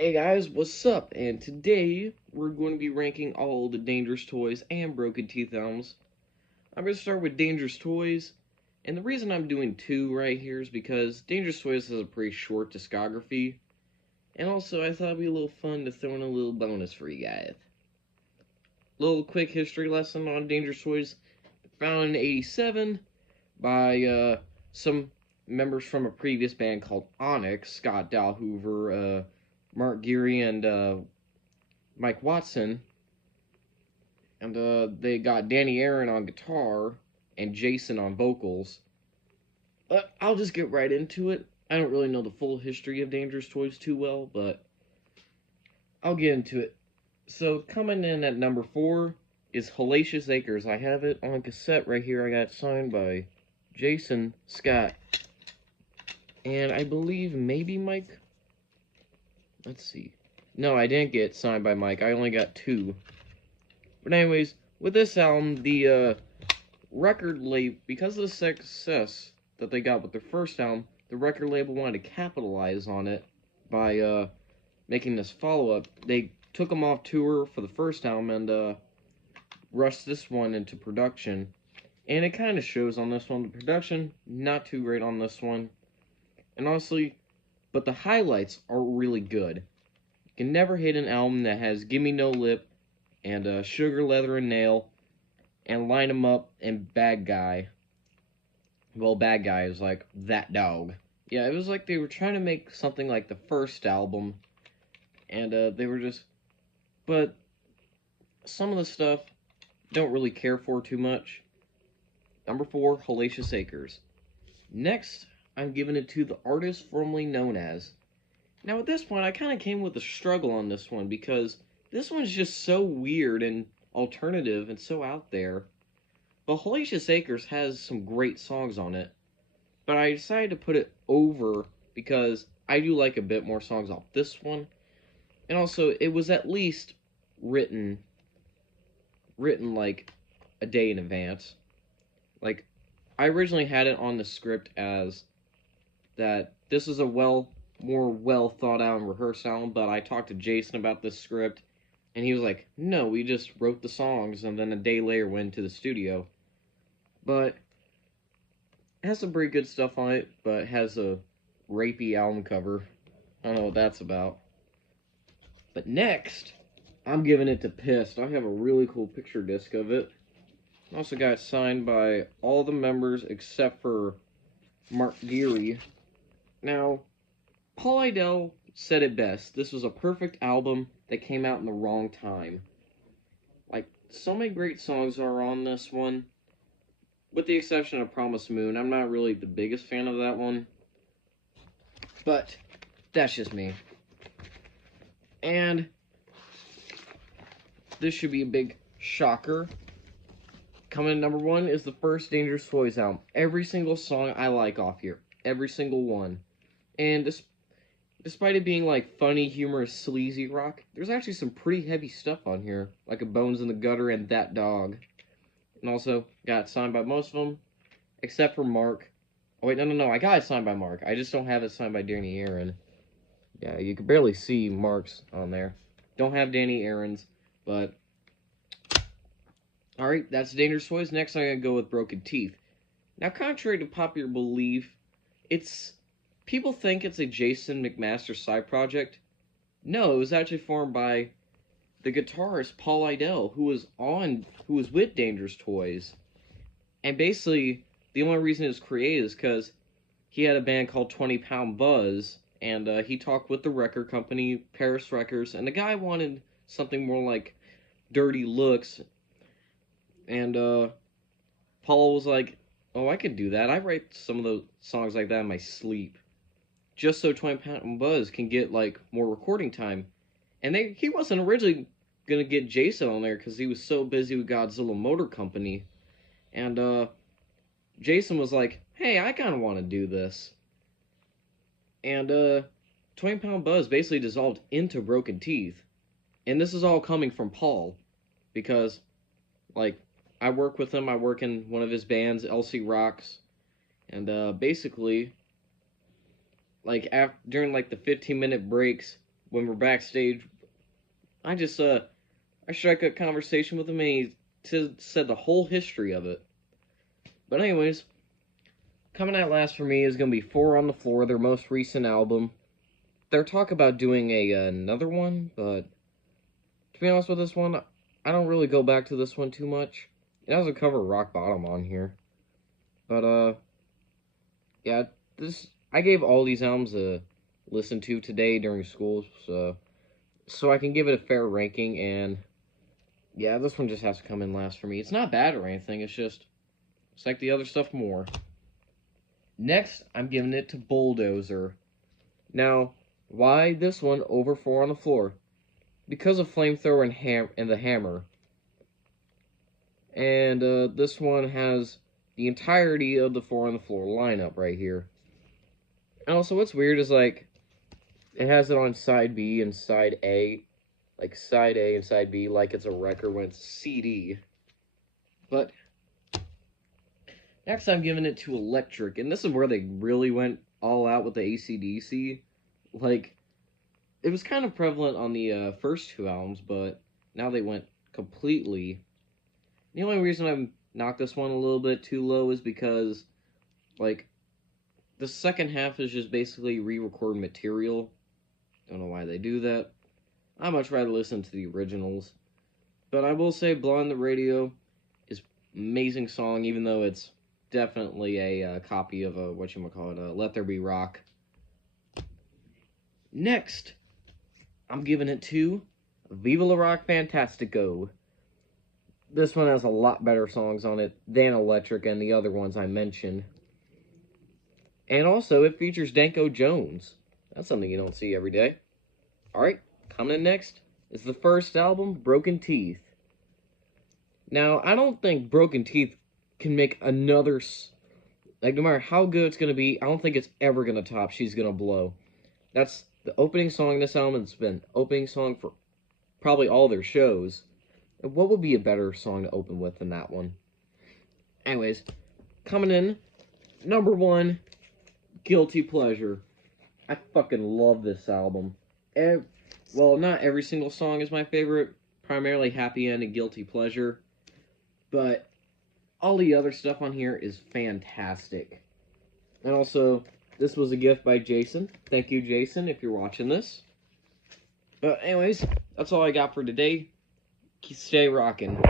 Hey guys, what's up? And today we're going to be ranking all the Dangerous Toys and Broken Teeth albums. I'm going to start with Dangerous Toys, and the reason I'm doing two right here is because Dangerous Toys has a pretty short discography, and also I thought it'd be a little fun to throw in a little bonus for you guys. Little quick history lesson on Dangerous Toys. Founded in '87 by some members from a previous band called Onyx, Scott Dalhoover, Mark Geary, and Mike Watson. And they got Danny Aaron on guitar and Jason on vocals. But I'll just get right into it. I don't really know the full history of Dangerous Toys too well, but I'll get into it. So coming in at number 4 is Hellacious Acres. I have it on cassette right here. I got it signed by Jason, Scott, and I believe maybe Mike. Let's see. No, I didn't get signed by Mike. I only got 2. But anyways, with this album, the record label, because of the success that they got with their first album, the record label wanted to capitalize on it by making this follow-up. They took them off tour for the first album and rushed this one into production. And it kind of shows on this one. The production, not too great on this one. And honestly, but the highlights are really good. You can never hate an album that has Gimme No Lip and Sugar, Leather, and Nail, and Line 'Em Up, and Bad Guy. Well, Bad Guy is like that dog. Yeah, it was like they were trying to make something like the first album, and they were just... But some of the stuff, don't really care for too much. Number 4, Hellacious Acres. Next, I'm giving it to the artist formerly known as. Now, at this point, I kind of came with a struggle on this one, because this one's just so weird and alternative and so out there. But Hellacious Acres has some great songs on it. But I decided to put it over because I do like a bit more songs off this one. And also, it was at least written like a day in advance. Like, I originally had it on the script as that this is a more well thought out and rehearsed album, but I talked to Jason about this script, and he was like, no, we just wrote the songs, and then a day later went to the studio. But it has some pretty good stuff on it, but it has a rapey album cover. I don't know what that's about. But next, I'm giving it to Pissed. I have a really cool picture disc of it. I also got it signed by all the members except for Mark Geary. Now, Paul Idell said it best. This was a perfect album that came out in the wrong time. Like, so many great songs are on this one. With the exception of Promised Moon. I'm not really the biggest fan of that one. But, that's just me. And this should be a big shocker. Coming in number 1 is the first Dangerous Toys album. Every single song I like off here. Every single one. And despite it being like funny, humorous, sleazy rock, there's actually some pretty heavy stuff on here. Like a Bones in the Gutter and That Dog. And also got it signed by most of them. Except for Mark. Oh wait, no. I got it signed by Mark. I just don't have it signed by Danny Aaron. Yeah, you can barely see Mark's on there. Don't have Danny Aaron's, but... Alright, that's Dangerous Toys. Next, I'm going to go with Broken Teeth. Now, contrary to popular belief, people think it's a Jason McMaster side project. No, it was actually formed by the guitarist Paul Idell, who was with Dangerous Toys. And basically, the only reason it was created is because he had a band called 20 Pound Buzz, and he talked with the record company, Perris Records, and the guy wanted something more like Dirty Looks. And Paul was like, oh, I could do that. I write some of those songs like that in my sleep. Just so 20 Pound Buzz can get, like, more recording time. And he wasn't originally going to get Jason on there because he was so busy with Godzilla Motor Company. And Jason was like, hey, I kind of want to do this. And 20 Pound Buzz basically dissolved into Broken Teeth. And this is all coming from Paul. Because, like, I work with him. I work in one of his bands, LC Rocks. And basically, like, during like the 15-minute breaks, when we're backstage, I just I strike a conversation with him, and he said the whole history of it. But anyways, coming out last for me is gonna be Four on the Floor, their most recent album. They're talking about doing another one, but to be honest with this one, I don't really go back to this one too much. It has a cover of Rock Bottom on here, but yeah, I gave all these albums a listen to today during school, so I can give it a fair ranking, and yeah, this one just has to come in last for me. It's not bad or anything, it's like the other stuff more. Next, I'm giving it to Bulldozer. Now, why this one over Four on the Floor? Because of Flamethrower and the Hammer. And this one has the entirety of the Four on the Floor lineup right here. And also, what's weird is, like, it has it on side B and side A. Like, side A and side B, like it's a record when it's a CD. But next, I'm giving it to Electric. And this is where they really went all out with the AC/DC. Like, it was kind of prevalent on the first two albums, but now they went completely. The only reason I've knocked this one a little bit too low is because, like, the second half is just basically re-recorded material. Don't know why they do that. I'd much rather listen to the originals. But I will say Blowing the Radio is an amazing song, even though it's definitely a copy of Let There Be Rock. Next, I'm giving it to Viva La Rock Fantastico. This one has a lot better songs on it than Electric and the other ones I mentioned. And also, it features Danko Jones. That's something you don't see every day. Alright, coming in next is the first album, Broken Teeth. Now, I don't think Broken Teeth can make another... Like, no matter how good it's going to be, I don't think it's ever going to top She's Gonna Blow. That's the opening song in this album. It's been opening song for probably all their shows. And what would be a better song to open with than that one? Anyways, coming in, number one, Guilty Pleasure. I fucking love this album. Well, not every single song is my favorite. Primarily Happy End and Guilty Pleasure. But all the other stuff on here is fantastic. And also, this was a gift by Jason. Thank you, Jason, if you're watching this. But anyways, that's all I got for today. Stay rockin'.